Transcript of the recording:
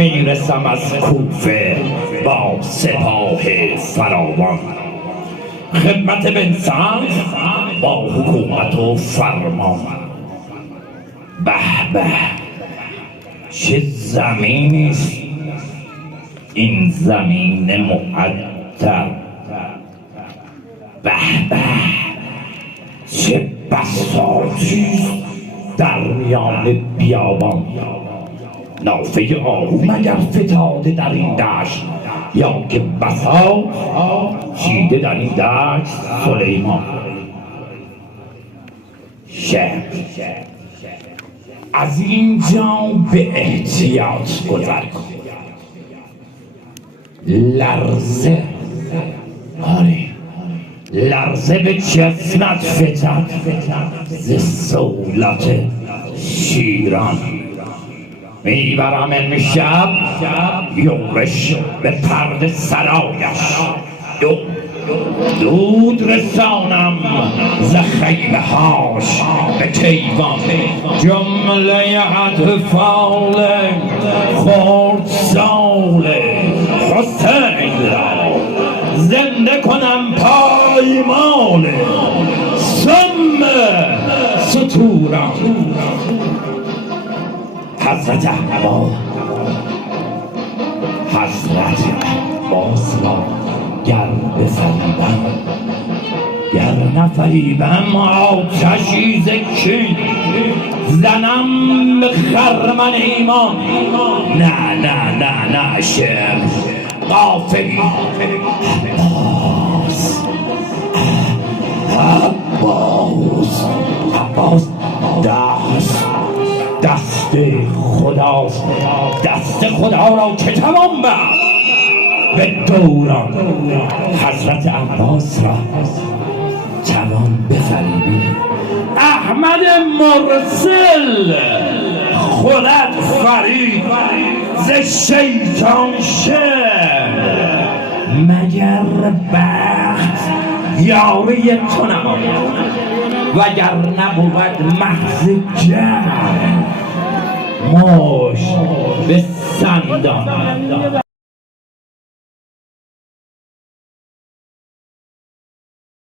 میرسم از کوفه با سپاه فراوان، خدمت بنسان با حکومت و فرمان. به به چه زمینیست این زمین معطر، به به چه بساطیست در میان بیابان. نافه آهو مگر فتاده در این دشت، یا که بساط چیده در این دشت سلیمان. شهر از اینجا به احتیاط گذر کن. لرزه، آره لرزه به جسمت فتد ز صولت شیران. میبرم امشب یورش به پرده سرایش، دود رسانم ز خیمه هاش به کیوان. جمله اطفال خردسال حسین را زنده کنم پایمال سم ستورم. حضرت عباس، حضرت عباس را گر بفریبم، گر نفریبم آتشی ز کین زنم به خرمن ایمان. نه نه نه نه شعر غافلی. عباس عباس عباس دست خداست، دست خدا را که توان بست به دوران. حضرت عباس را توان بفریبی. احمد مرسل خلد فرید ز شیطان شهر، مگر بخت یاری تو نماید وگر نبود محض جهل مشت به سندان.